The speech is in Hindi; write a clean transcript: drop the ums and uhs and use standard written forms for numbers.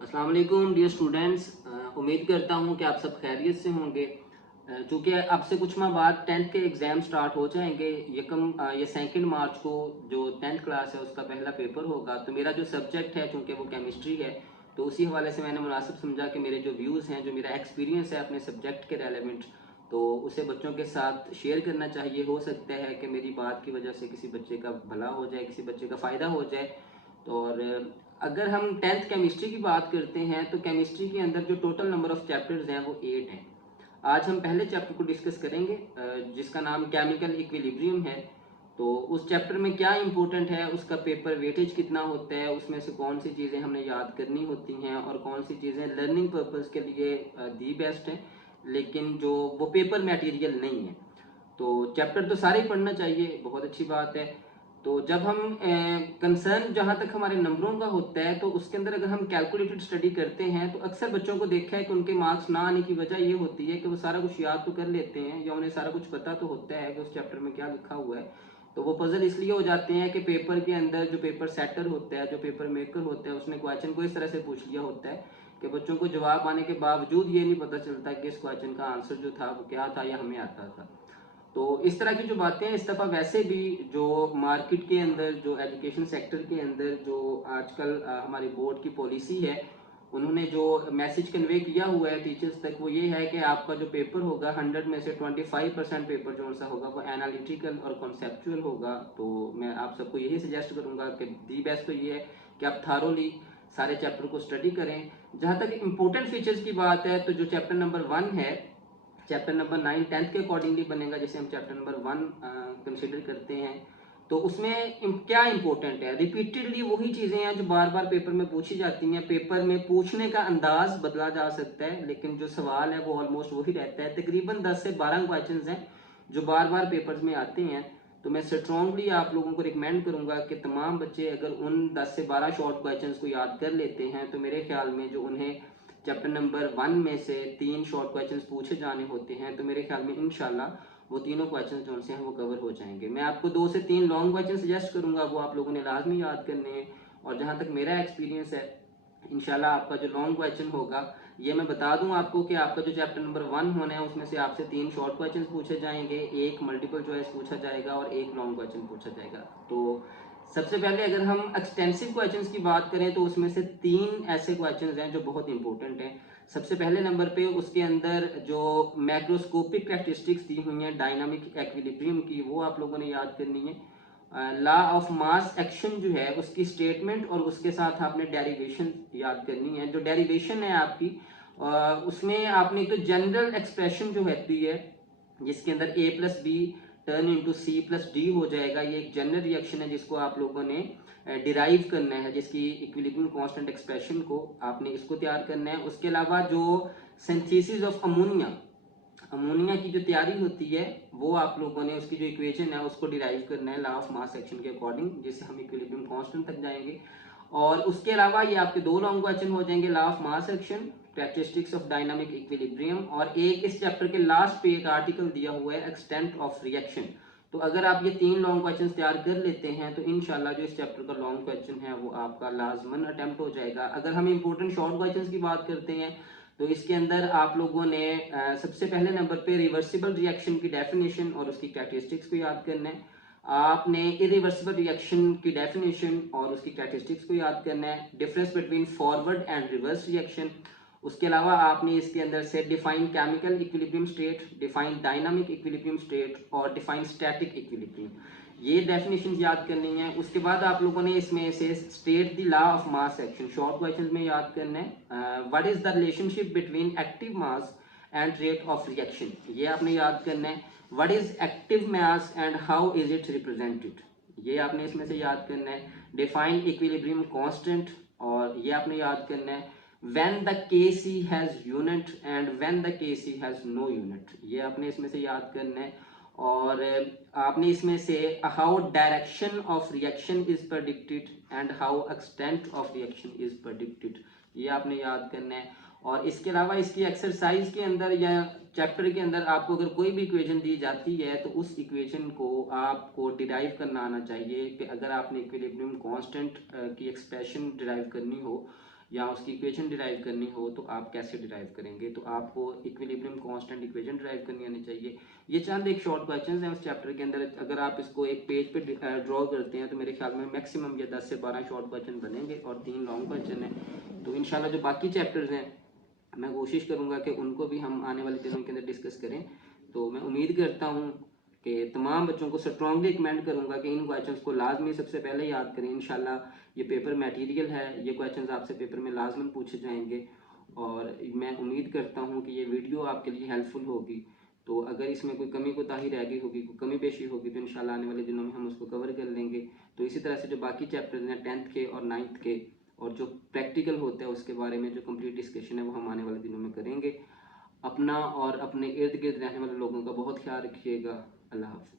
अस्सलाम वालेकुम डियर स्टूडेंट्स। उम्मीद करता हूँ कि आप सब खैरियत से होंगे। चूँकि अब से कुछ माह बाद 10th के एग्ज़ाम स्टार्ट हो जाएंगे। ये 2 मार्च को जो 10th क्लास है उसका पहला पेपर होगा। तो मेरा जो सब्जेक्ट है चूँकि वो केमिस्ट्री है, तो उसी हवाले से मैंने मुनासिब समझा कि मेरे जो व्यूज़ हैं, जो मेरा एक्सपीरियंस है अपने सब्जेक्ट के रेलेवेंट, तो उसे बच्चों के साथ शेयर करना चाहिए। हो सकता है कि मेरी बात की वजह से किसी बच्चे का भला हो जाए, किसी बच्चे का फ़ायदा हो जाए। तो और अगर हम 10th केमिस्ट्री की बात करते हैं तो केमिस्ट्री के अंदर जो टोटल नंबर ऑफ चैप्टर्स हैं वो 8 हैं। आज हम पहले चैप्टर को डिस्कस करेंगे, जिसका नाम केमिकल इक्विलिब्रियम है। तो उस चैप्टर में क्या इंपॉर्टेंट है, उसका पेपर वेटेज कितना होता है, उसमें से कौन सी चीज़ें हमने याद करनी होती हैं और कौन सी चीज़ें लर्निंग पर्पज़ के लिए दी बेस्ट है, लेकिन जो वो पेपर मटेरियल नहीं है। तो चैप्टर तो सारे ही पढ़ना चाहिए, बहुत अच्छी बात है। तो जब हम कंसर्न जहाँ तक हमारे नंबरों का होता है, तो उसके अंदर अगर हम कैलकुलेटेड स्टडी करते हैं तो अक्सर बच्चों को देखा है कि उनके मार्क्स ना आने की वजह ये होती है कि वो सारा कुछ याद तो कर लेते हैं या उन्हें सारा कुछ पता तो होता है कि उस चैप्टर में क्या लिखा हुआ है। तो वो पजल इसलिए हो जाते हैं कि पेपर के अंदर जो पेपर सेटर होता है, जो पेपर मेकर होता है, उसने क्वेश्चन को इस तरह से पूछ लिया होता है कि बच्चों को जवाब आने के बावजूद ये नहीं पता चलता कि इस क्वेश्चन का आंसर जो था वो क्या था या हमें आता था। तो इस तरह की जो बातें हैं, इस दफ़ा वैसे भी जो मार्केट के अंदर, जो एजुकेशन सेक्टर के अंदर जो आजकल हमारे बोर्ड की पॉलिसी है, उन्होंने जो मैसेज कन्वे किया हुआ है टीचर्स तक, वो ये है कि आपका जो पेपर होगा 100 में से 25% पेपर जो सा होगा वो एनालिटिकल और कॉन्सेप्चुअल होगा। तो मैं आप सबको यही सजेस्ट करूंगा कि दी बेस्ट तो ये है कि आप थारोली सारे चैप्टर को स्टडी करें। जहाँ तक इम्पोर्टेंट फीचर्स की बात है, तो जो चैप्टर नंबर 1 है, चैप्टर नंबर 9 10th के अकॉर्डिंगली बनेगा, जैसे हम चैप्टर नंबर 1 कंसिडर करते हैं। तो उसमें क्या इंपॉर्टेंट है, रिपीटेडली वही चीज़ें हैं जो बार बार पेपर में पूछी जाती हैं। पेपर में पूछने का अंदाज बदला जा सकता है, लेकिन जो सवाल है वो ऑलमोस्ट वही रहता है। तकरीबन 10 से 12 क्वेश्चन हैं जो बार बार पेपर्स में आते हैं। तो मैं स्ट्रांगली आप लोगों को रिकमेंड करूंगा कि तमाम बच्चे अगर उन 10 से 12 शॉर्ट क्वेश्चन को याद कर लेते हैं, तो मेरे ख्याल में जो उन्हें चैप्टर नंबर 1 में से 3 शॉर्ट क्वेश्चंस पूछे जाने होते हैं, तो मेरे ख्याल में इंशाल्लाह वो तीनों क्वेश्चंस जो से हैं वो कवर हो जाएंगे। मैं आपको 2 से 3 लॉन्ग क्वेश्चन सजेस्ट करूंगा, वो आप लोगों ने लाजमी याद करने हैं। और जहां तक मेरा एक्सपीरियंस है, इंशाल्लाह आपका जो लॉन्ग क्वेश्चन होगा, ये मैं बता दूं आपको कि आपका जो चैप्टर नंबर 1 होना है उसमें से आपसे 3 शॉर्ट क्वेश्चन पूछे जाएंगे, एक मल्टीपल चॉइस पूछा जाएगा और एक लॉन्ग क्वेश्चन पूछा जाएगा। तो सबसे पहले अगर हम एक्सटेंसिव क्वेश्चंस की बात करें तो उसमें से 3 ऐसे क्वेश्चंस हैं जो बहुत इंपॉर्टेंट हैं। सबसे पहले नंबर पे उसके अंदर जो मैक्रोस्कोपिक कैरेक्टरिस्टिक्स दी हुई हैं डायनामिक एक्विलिब्रियम की, वो आप लोगों ने याद करनी है। लॉ ऑफ मास एक्शन जो है उसकी स्टेटमेंट और उसके साथ आपने डेरिवेशन याद करनी है। जो डेरिवेशन है आपकी, उसमें आपने एक तो जनरल एक्सप्रेशन जो होती है जिसके अंदर A plus B turn into C plus D हो जाएगा, ये एक जनरल रिएक्शन है जिसको आप लोगों ने डिराइव करना है, जिसकी इक्विलिब्रियम कांस्टेंट एक्सप्रेशन को आपने इसको तैयार करना है। उसके अलावा जो सिंथेसिस ऑफ अमोनिया, अमोनिया की जो तैयारी होती है, वो आप लोगों ने उसकी जो इक्वेशन है उसको डिराइव करना है लॉ ऑफ मास एक्शन के अकॉर्डिंग, जिससे हम इक्विलिब्रियम कांस्टेंट तक जाएंगे। और उसके अलावा ये आपके 2 लॉन्ग क्वेश्चन हो जाएंगे, law of mass action, characteristics of dynamic equilibrium, और एक इस चैप्टर के लास्ट पे एक आर्टिकल दिया हुआ है एक्सटेंट ऑफ रिएक्शन। तो अगर आप ये 3 लॉन्ग क्वेश्चन तैयार कर लेते हैं तो इंशाल्लाह जो इस चैप्टर का लॉन्ग क्वेश्चन है वो आपका लाजमन अटेम्प्ट हो जाएगा। अगर हम इंपॉर्टेंट शॉर्ट क्वेश्चन की बात करते हैं तो इसके अंदर आप लोगों ने सबसे पहले नंबर पे रिवर्सिबल रिएक्शन की डेफिनेशन और उसकी कैरेक्टरिस्टिक्स को याद करना है। आपने इरिवर्सिबल रिएक्शन की डेफिनेशन और उसकी कैरेक्टरिस्टिक्स को याद करना है, difference between forward and reverse reaction. उसके अलावा आपने इसके अंदर से define chemical equilibrium state, define dynamic equilibrium state और डिफाइन स्टैटिक इक्विलिब्रियम, ये डेफिनेशन याद करनी है। उसके बाद आप लोगों ने इसमें से state the law of mass action short question में याद करना है। What is the relationship between active mass and rate of reaction, ये आपने याद करना है। What is active mass and how is it represented, ये आपने इसमें से याद करना है। डिफाइन इक्विलिब्रियम कांस्टेंट, और ये आपने याद करना है। when the kc has unit and when the kc has no unit, ये आपने इसमें से याद करना है। और आपने इसमें से how direction of reaction is predicted and how extent of reaction is predicted, ये आपने याद करना है। और इसके अलावा इसकी एक्सरसाइज के अंदर या चैप्टर के अंदर आपको अगर कोई भी इक्वेशन दी जाती है तो उस इक्वेशन को आपको डिराइव करना आना चाहिए कि अगर आपने इक्विलिब्रियम कांस्टेंट की एक्सप्रेशन डिराइव करनी हो या उसकी इक्वेशन डिराइव करनी हो तो आप कैसे डिराइव करेंगे। तो आपको इक्विलिब्रियम कांस्टेंट इक्वेशन डिराइव करनी आनी चाहिए। ये चंद एक शॉर्ट क्वेश्चंस हैं उस चैप्टर के अंदर, अगर आप इसको एक पेज पे ड्रॉ करते हैं तो मेरे ख्याल में मैक्सिमम ये 10 से 12 शॉर्ट क्वेश्चन बनेंगे और 3 लॉन्ग क्वेश्चन हैं। तो इंशाल्लाह जो बाकी चैप्टर्स हैं मैं कोशिश करूँगा कि उनको भी हम आने वाले दिनों के अंदर डिस्कस करें। तो मैं उम्मीद करता हूँ कि तमाम बच्चों को स्ट्रांगली रिकमेंड करूँगा कि इन क्वेश्चंस को लाजमी सबसे पहले याद करें। इंशाल्लाह ये पेपर मटेरियल है, ये क्वेश्चंस आपसे पेपर में लाजमन पूछे जाएंगे और मैं उम्मीद करता हूँ कि ये वीडियो आपके लिए हेल्पफुल होगी। तो अगर इसमें कोई कमी कोताही रह गई होगी, कोई कमी पेशी होगी तो इंशाल्लाह आने वाले दिनों में हम उसको कवर कर लेंगे। तो इसी तरह से जो बाकी चैप्टर्स हैं 10th के और 9th के और जो प्रैक्टिकल होता है उसके बारे में जो कंप्लीट डिस्कशन है वो हम आने वाले दिनों में करेंगे। अपना और अपने इर्द गिर्द रहने वाले लोगों का बहुत ख्याल रखिएगा। अल्लाह हाफ़िज़।